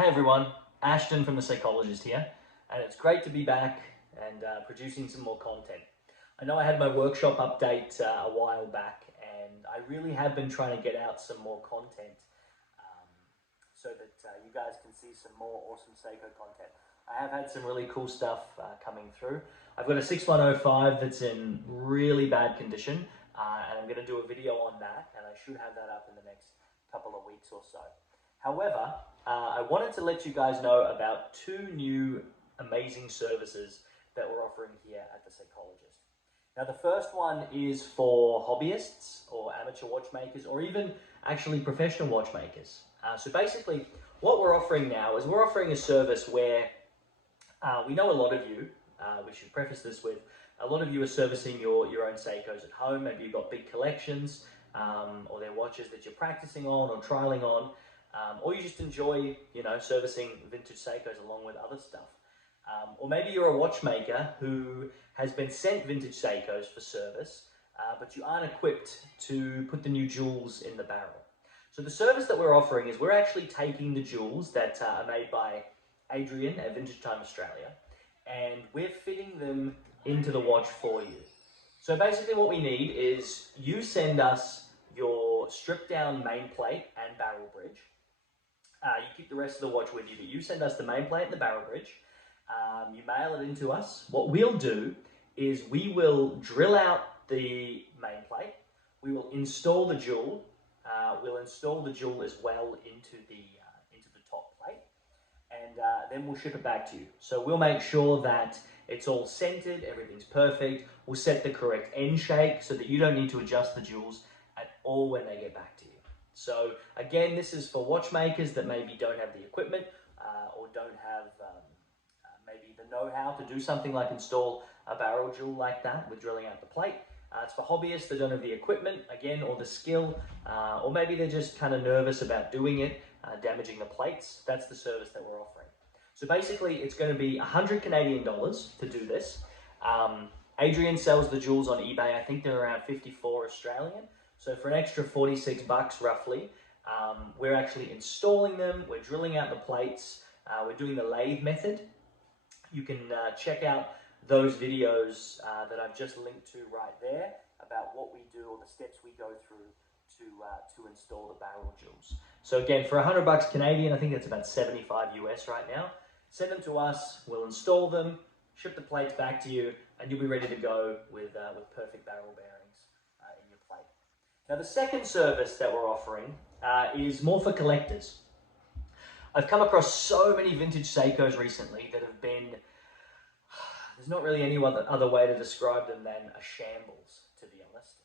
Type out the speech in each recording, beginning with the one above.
Hey everyone, Ashton from the Seikologist here, and it's great to be back and producing some more content. I know I had my workshop update a while back, and I really have been trying to get out some more content um, so that you guys can see some more awesome Seiko content. I have had some really cool stuff coming through. I've got a 6105 that's in really bad condition, and I'm going to do a video on that, and I should have that up in the next couple of weeks or so. However, I wanted to let you guys know about two new amazing services that we're offering here at the Seikologist. Now, the first one is for hobbyists or amateur watchmakers, or even actually professional watchmakers. So basically, what we're offering now is we're offering a service where we know a lot of you, we should preface this with, a lot of you are servicing your own Seikos at home. Maybe you've got big collections, or they're watches that you're practicing on or trialing on. Or you just enjoy, servicing vintage Seikos along with other stuff. Or maybe you're a watchmaker who has been sent vintage Seikos for service, but you aren't equipped to put the new jewels in the barrel. So the service that we're offering is we're actually taking the jewels that are made by Adrian at Vintage Time Australia, and we're fitting them into the watch for you. So basically what we need is you send us your stripped down main plate and barrel bridge. You keep the rest of the watch with you, but you send us the main plate and the barrel bridge. You mail it into us. What we'll do is we will drill out the main plate. We will install the jewel. We'll install the jewel as well into the top plate, and then we'll ship it back to you. So we'll make sure that it's all centered, everything's perfect. We'll set the correct end shake so that you don't need to adjust the jewels at all when they get back to you. So again, this is for watchmakers that maybe don't have the equipment or don't have maybe the know-how to do something like install a barrel jewel like that with drilling out the plate. It's for hobbyists that don't have the equipment, again, or the skill, or maybe they're just kind of nervous about doing it, damaging the plates. That's the service that we're offering. So basically, it's going to be 100 Canadian dollars to do this. Adrian sells the jewels on eBay. I think they're around 54 Australian. So for an extra 46 bucks roughly, we're actually installing them, we're drilling out the plates, we're doing the lathe method. You can check out those videos that I've just linked to right there about what we do or the steps we go through to install the barrel jewels. So again, for 100 bucks Canadian, I think that's about 75 US right now. Send them to us, we'll install them, ship the plates back to you, and you'll be ready to go with perfect barrel bearings in your plate. Now, the second service that we're offering is more for collectors. I've come across so many vintage Seikos recently that have been, there's not really any other way to describe them than a shambles, to be honest.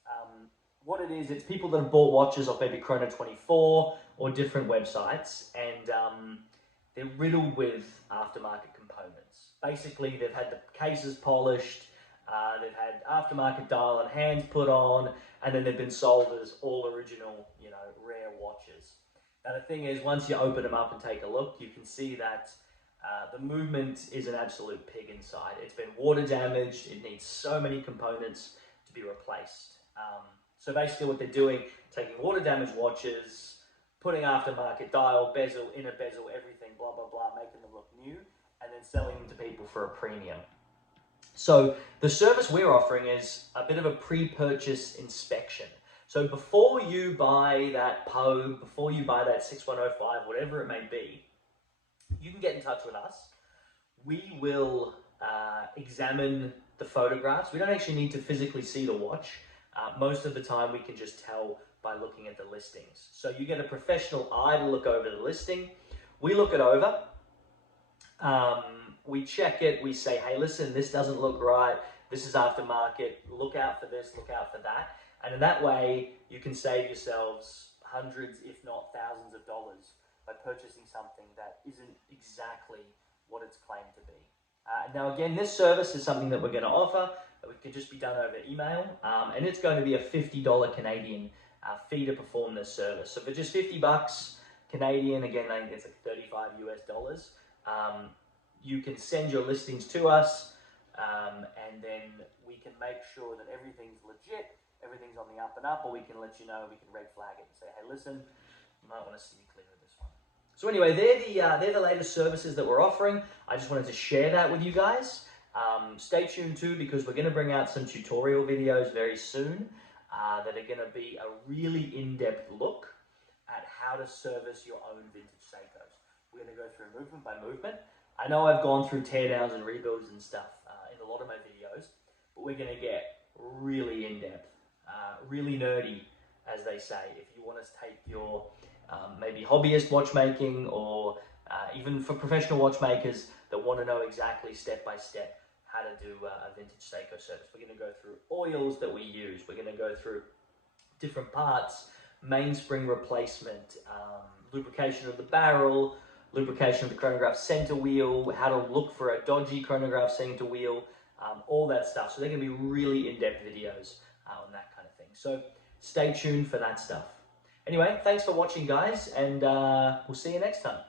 What it is, it's people that have bought watches off maybe Chrono24 or different websites, and they're riddled with aftermarket components. Basically, they've had the cases polished, they've had aftermarket dial and hands put on, and then they've been sold as all original, rare watches. Now the thing is, once you open them up and take a look, you can see that the movement is an absolute pig inside. It's been water damaged, it needs so many components to be replaced. So basically what they're doing, taking water damaged watches, putting aftermarket dial, bezel, inner bezel, everything, blah, blah, blah, making them look new, and then selling them to people for a premium. So the service we're offering is a bit of a pre-purchase inspection. So before you buy that Poe, before you buy that 6105, whatever it may be, you can get in touch with us. We will examine the photographs. We don't actually need to physically see the watch. Most of the time we can just tell by looking at the listings. So you get a professional eye to look over the listing. We look it over. We check it, we say, hey, listen, this doesn't look right, this is aftermarket, look out for this, look out for that. And in that way, you can save yourselves hundreds, if not thousands of dollars by purchasing something that isn't exactly what it's claimed to be. Now again, this service is something that we're going to offer, that can just be done over email, and it's going to be a $50 Canadian fee to perform this service. So for just 50 bucks Canadian, again, I think it's like 35 US dollars, you can send your listings to us, and then we can make sure that everything's legit, everything's on the up and up, or we can let you know, we can red flag it and say, hey, listen, you might want to steer clear of this one. So anyway, they're the latest services that we're offering. I just wanted to share that with you guys. Stay tuned too, because we're going to bring out some tutorial videos very soon that are going to be a really in-depth look at how to service your own vintage Seikos. We're going to go through movement by movement. I know I've gone through teardowns and rebuilds and stuff in a lot of my videos, but we're going to get really in-depth, really nerdy, as they say. If you want to take your maybe hobbyist watchmaking, or even for professional watchmakers that want to know exactly step by step how to do a vintage Seiko service. We're going to go through oils that we use. We're going to go through different parts, mainspring replacement, lubrication of the barrel, lubrication of the chronograph center wheel, how to look for a dodgy chronograph center wheel, all that stuff. So they're going to be really in-depth videos on that kind of thing. So stay tuned for that stuff. Anyway, thanks for watching, guys, and we'll see you next time.